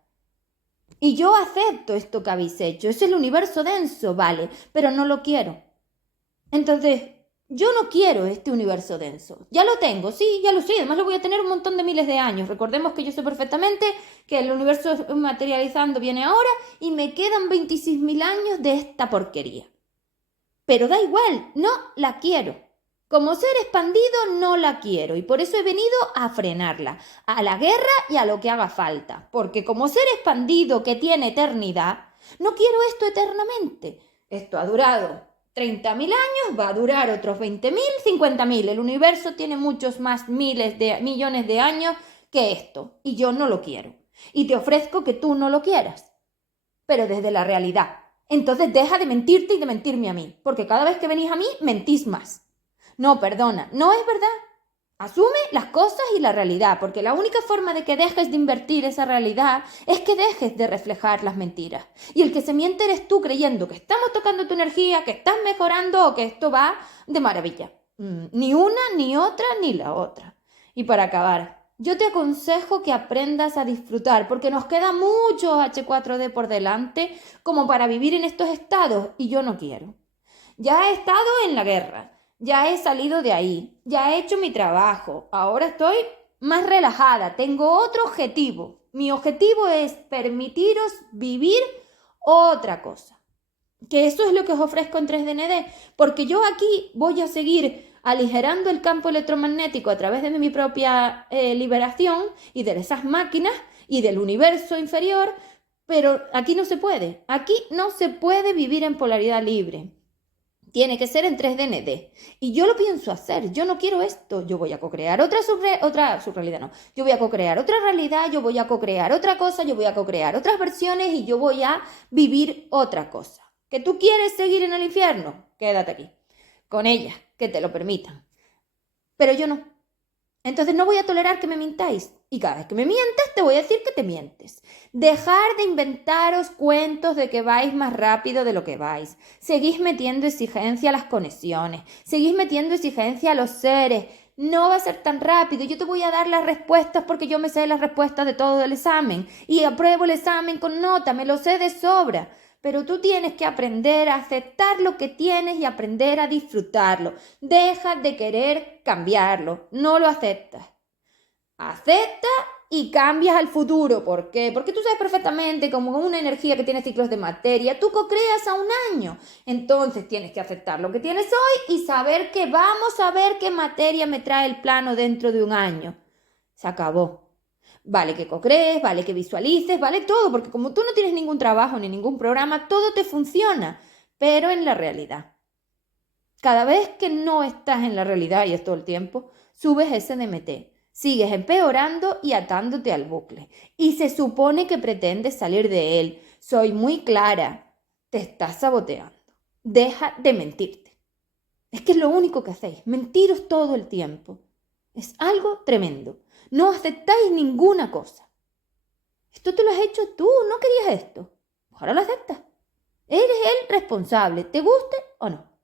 Y yo acepto esto que habéis hecho, es el universo denso, vale, pero no lo quiero. Entonces, Yo no quiero este universo denso. Ya lo tengo, sí, ya lo sé. Además lo voy a tener un montón de miles de años. Recordemos que yo sé perfectamente que el universo materializando viene ahora y me quedan 26.000 años de esta porquería. Pero da igual, no la quiero. Como ser expandido no la quiero y por eso he venido a frenarla, a la guerra y a lo que haga falta. Porque como ser expandido que tiene eternidad, no quiero esto eternamente. Esto ha durado 30.000 años, va a durar otros 20.000, 50.000. El universo tiene muchos más millones de años que esto y yo no lo quiero. Y te ofrezco que tú no lo quieras, pero desde la realidad. Entonces deja de mentirte y de mentirme a mí, porque cada vez que venís a mí mentís más. No, perdona, no es verdad. Asume las cosas y la realidad, porque la única forma de que dejes de invertir esa realidad es que dejes de reflejar las mentiras. Y el que se miente eres tú creyendo que estamos tocando tu energía, que estás mejorando o que esto va de maravilla. Ni una, ni otra, ni la otra. Y para acabar, yo te aconsejo que aprendas a disfrutar, porque nos queda mucho H4D por delante como para vivir en estos estados, y yo no quiero. Ya he estado en la guerra. Ya he salido de ahí, ya he hecho mi trabajo, ahora estoy más relajada, tengo otro objetivo. Mi objetivo es permitiros vivir otra cosa. Que eso es lo que os ofrezco en 3DND, porque yo aquí voy a seguir aligerando el campo electromagnético a través de mi propia liberación y de esas máquinas y del universo inferior, pero aquí no se puede. Aquí no se puede vivir en polaridad libre. Tiene que ser en 3DND. Y yo lo pienso hacer. Yo no quiero esto. Yo voy a co-crear otra subrealidad, no. Yo voy a co-crear otra realidad, yo voy a co-crear otra cosa, yo voy a co-crear otras versiones y yo voy a vivir otra cosa. ¿Que tú quieres seguir en el infierno? Quédate aquí. Con ellas, que te lo permitan. Pero yo no. Entonces no voy a tolerar que me mintáis. Y cada vez que me mientas, te voy a decir que te mientes. Dejar de inventaros cuentos de que vais más rápido de lo que vais. Seguís metiendo exigencia a las conexiones. Seguís metiendo exigencia a los seres. No va a ser tan rápido. Yo te voy a dar las respuestas porque yo me sé las respuestas de todo el examen. Y apruebo el examen con nota. Me lo sé de sobra. Pero tú tienes que aprender a aceptar lo que tienes y aprender a disfrutarlo. Deja de querer cambiarlo. No lo aceptas. Acepta y cambias al futuro. ¿Por qué? Porque tú sabes perfectamente como una energía que tiene ciclos de materia, tú co-creas a un año. Entonces tienes que aceptar lo que tienes hoy y saber que vamos a ver qué materia me trae el plano dentro de un año. Se acabó. Vale que co-crees, vale que visualices, vale todo, porque como tú no tienes ningún trabajo ni ningún programa, todo te funciona, pero en la realidad. Cada vez que no estás en la realidad, y es todo el tiempo, subes ese DMT. Sigues empeorando y atándote al bucle. Y se supone que pretendes salir de él. Soy muy clara. Te estás saboteando. Deja de mentirte. Es que es lo único que hacéis. Mentiros todo el tiempo. Es algo tremendo. No aceptáis ninguna cosa. Esto te lo has hecho tú. No querías esto. Ahora lo aceptas. Eres el responsable. ¿Te guste o no?